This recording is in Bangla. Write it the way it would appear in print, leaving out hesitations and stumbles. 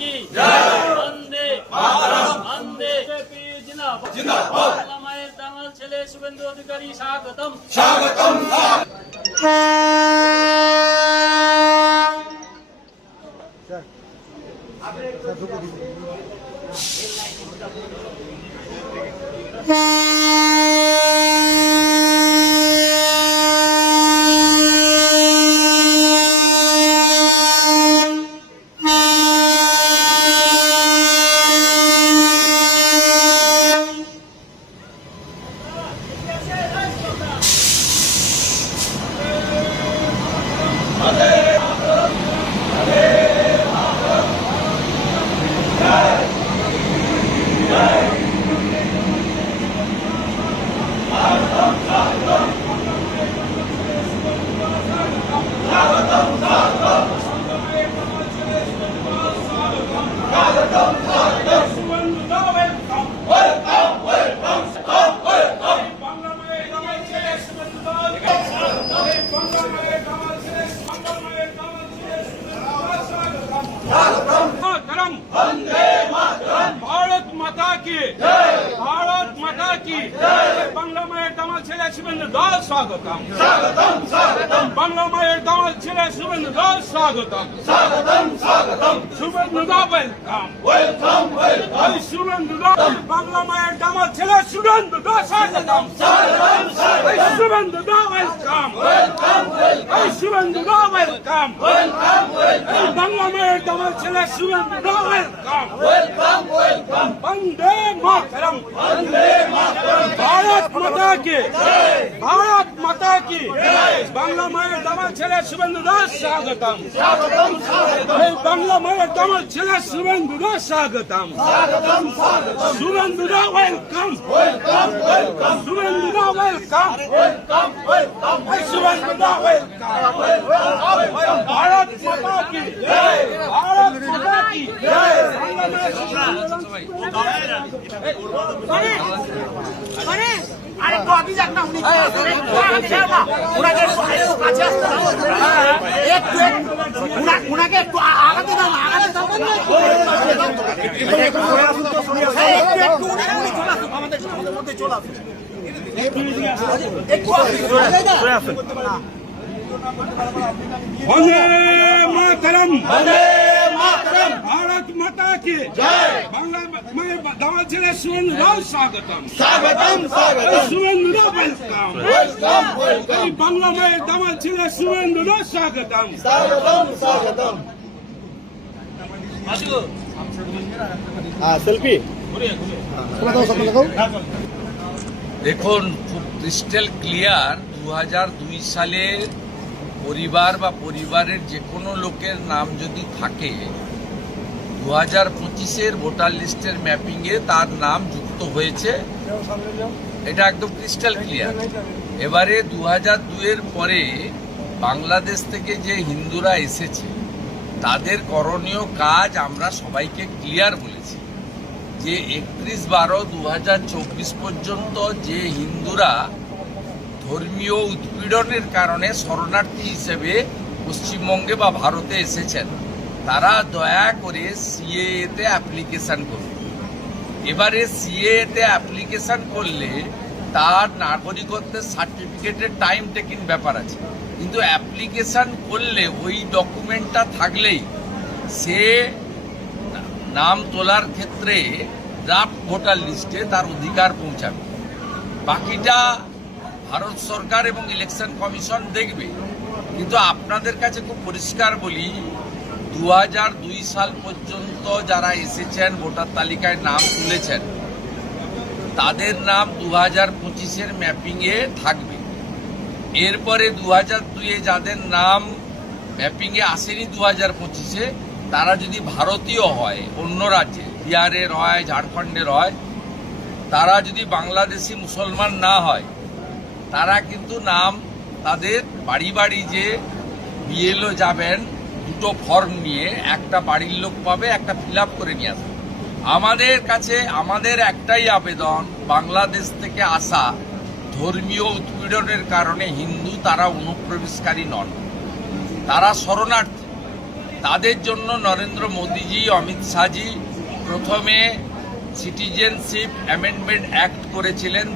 की वंदे वंदे जिंदाबाद माয়ের দামাল ছেলে শুভেন্দু অধিকারী স্বাগতম স্বাগতম भारत माता की भारत माता की बांग्ला माয়ের দামাল ছেলে শুভেন্দু দাস স্বাগতম স্বাগতম স্বাগতম বাংলা মায়ের দামাল ছেলে শুভেন্দু দাস স্বাগতম স্বাগতম স্বাগতম শুভেন্দু দা ওয়েলকাম ওয়েলকাম ওয়েলকাম শুভেন্দু দা বাংলা মায়ের দামাল ছেলে শুভেন্দু দাস স্বাগতম স্বাগতম স্বাগতম শুভেন্দু দা ওয়েলকাম ওয়েলকাম ওয়েলকাম শুভেন্দু দা ওয়েলকাম ওয়েলকাম ওয়েলকাম বাংলা মায়ের দামাল ছেলে শুভেন্দু দা ওয়েলকাম ওয়েলকাম ওয়েলকাম বন্দে মাতরম বন্দে মাতরম भारत माता की भारत माता की बांग्ला माয়ের দামাল ছেলে শুভেন্দু দাস স্বাগতম স্বাগতম স্বাগতম বাংলা মায়ের দামাল ছেলে শুভেন্দু দাস স্বাগতম স্বাগতম স্বাগতম শুভেন্দু দা ওয়েলকাম ওয়েলকাম ওয়েলকাম শুভেন্দু দা ওয়েলকাম ওয়েলকাম ওয়েলকাম শুভেন্দু দা ওয়েলকাম ওয়েলকাম भारत माता की भारत माता की আরে তো আপনি যাক না উনি উনাকে একটু আগাতে দাও আগাতে দাও আমাদের মধ্যে চলে আসুন वंदे मातरम वंदे मातरम भारत माता की जय बांग्ला माয়ের দামাল ছেলে শুভেন্দু দাস স্বাগতম স্বাগতম স্বাগতম শুভেন্দু দা ওয়েলকাম ওয়েলকাম ওয়েলকাম বাংলা মায়ের দামাল ছেলে শুভেন্দু দাস স্বাগতম স্বাগতম স্বাগতম সেলফি দেখুন খুব ক্রিস্টাল ক্লিয়ার 2002 সালে পরিবার বা পরিবারের যে কোনো লোকের নাম যদি থাকে 2025-এর ভোটার লিস্টের ম্যাপিংয়ে তার নাম যুক্ত হয়েছে, এটা একদম ক্রিস্টাল ক্লিয়ার। এবারে 2002-এর পরে বাংলাদেশ থেকে যে হিন্দুরা এসেছে তাদের করণীয় কাজ আমরা সবাইকে ক্লিয়ার বলেছি যে 31/12/2024 পর্যন্ত যে হিন্দুরা ধর্মীয় উৎপীড়নের কারণে শরণার্থী হিসেবে পশ্চিমবঙ্গে বা ভারতে এসেছেন তারা দয়া করে সিএএতে অ্যাপ্লিকেশন করুন। এবারে সিএএতে অ্যাপ্লিকেশন করলে তার নাগরিকত্বের সার্টিফিকেটের টাইম টেকিং ব্যাপার আছে, কিন্তু অ্যাপ্লিকেশন করলে ওই ডকুমেন্টটা থাকলেই সে নাম তোলার ক্ষেত্রে ড্রাফট ভোটার লিস্টে তার অধিকার পৌঁছাবে। বাকিটা ভারত সরকার এবং ইলেকশন কমিশন দেখবে। কিন্তু আপনাদের কাছে খুব পরিষ্কার বলি, 2002 সাল পর্যন্ত যারা এসেছেন ভোটার তালিকায় নাম তুলেছেন তাদের নাম 2025-এর ম্যাপিংয়ে থাকবে। এরপরে 2002-এ যাদের নাম ম্যাপিংয়ে আসেনি 2025-এ তারা যদি ভারতীয় হয়, অন্য রাজ্যে বিহারের হয়, ঝাড়খণ্ডের হয়, তারা যদি বাংলাদেশি মুসলমান না হয় তারা কিন্তু নাম তাদের বাড়ি বাড়ি যে বিএলও যাবেন দুটো ফর্ম নিয়ে, একটা বাড়ির লোক পাবে, একটা ফিল আপ করে নিয়ে আসবে। আমাদের কাছে আমাদের একটাই আবেদন, বাংলাদেশ থেকে আসা ধর্মীয় উৎপীড়নের কারণে হিন্দু তারা অনুপ্রবেশকারী নন, তারা শরণার্থী। তাদের জন্য নরেন্দ্র মোদীজি, অমিত শাহজি প্রথমে সিটিজেনশিপ অ্যামেন্ডমেন্ট অ্যাক্ট করেছিলেন